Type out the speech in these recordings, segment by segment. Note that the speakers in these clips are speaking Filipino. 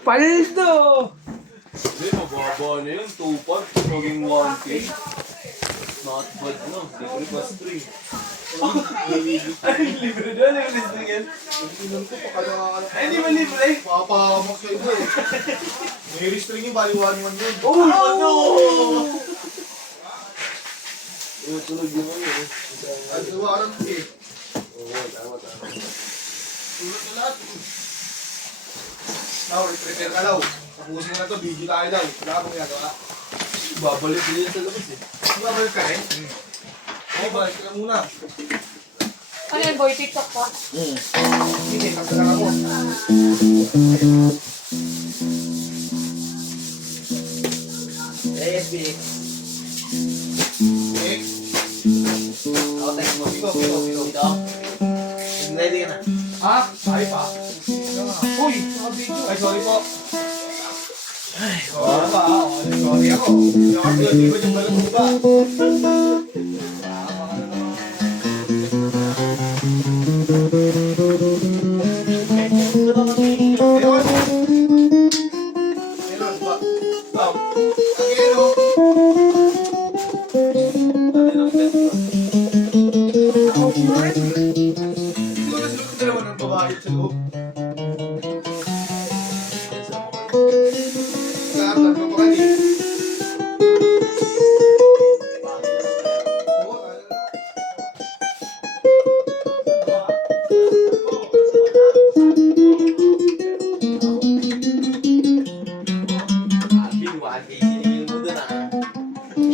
Paldo! Hindi, mababa na yun. 2-5, maging 1K. Not bad, no? Libre pa string. Ay, libre doon. Libre string yan. Inom ko, pakalawa ka. Ay, hindi ba libre? Papamak sa iba eh. May restring yung baliwan-wan yun. Oh, ano? Tulog yun yun. Ay, dalawa ka lang eh. Oo, tama. Tulog na lahat. Now, prepare ka daw. Tapusin na to, video tayo daw. Wala ka pong ginagawa. Babalik din yan sa labas eh. Babalik ka rin? Okay, balik ka na muna. Ano yan, boy? TikTok pa? Hindi, tapos lang ako. ASB. Okay? Ako tayo mo. Pito. Ito. Ready ka na? Ha? Ay pa. Uy, naka-video. Ay, sorry po. Ay, sorry pa. Sorry ako. Hindi ko yung balang ba?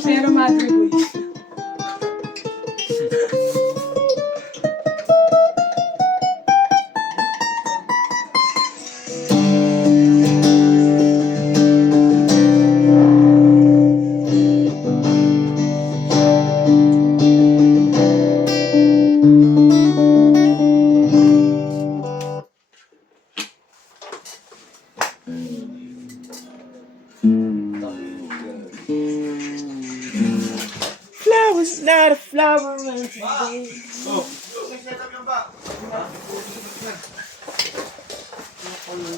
Zero Madre, boy. Flowers, not a flower.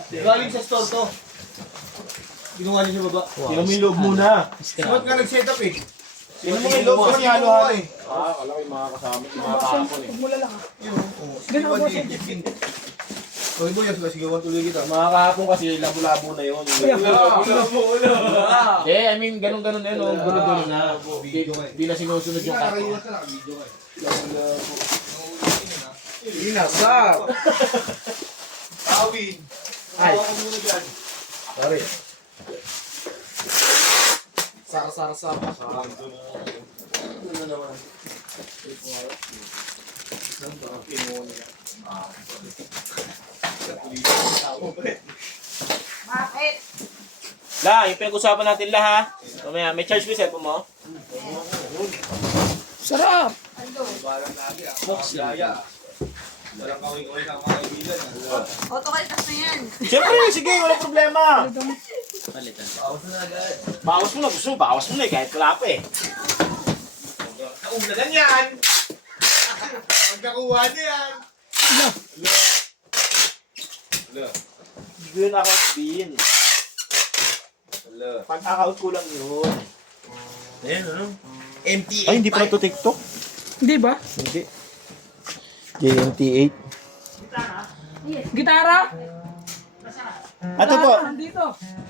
Galing sa store to. Ginawa niyo sa baba. Sino mo yung loob muna? Ba't nga nag-setup eh? Sino mo yung loob kasi halo-halo eh. Wala ko yung mga kasama, yung mga kahapon eh. Mula lang ah. Yun, oo. Ganun ako sa Sorry boy, sigawan tuloy kita. Mga kahapon kasi labo-labo na yun. I mean, ganun-ganun na yun, oh, gulo-gulo na. Di na sinusunod yung kapo. Nakakaiwas ka, naka-video ka eh. Inasap! Awin! Ay. Tawa ko muna dyan. Sorry. Sar. Ano na naman? Bakit? La, yung pinag-usapan natin la ha. Mamaya, may charge mo yung cellphone mo? Sarap! Balang lagi ah. Yaya. Walang kawin-kawin sa mga kaibigan. Autokaltas na yan. Siyempre, sige, walang problema. Bawas na agad. Bawas mo na, gusto mo, bawas mo na eh, kahit wala pa eh. Naumlagan yan! Pagkakuha niya yan! Hindi ko yun account din. Pag-account ko lang yun. Ayan, ano? Ay, hindi pala ito TikTok? Hindi ba? Hindi. JNT8. Gitara? Ato po. Nandito.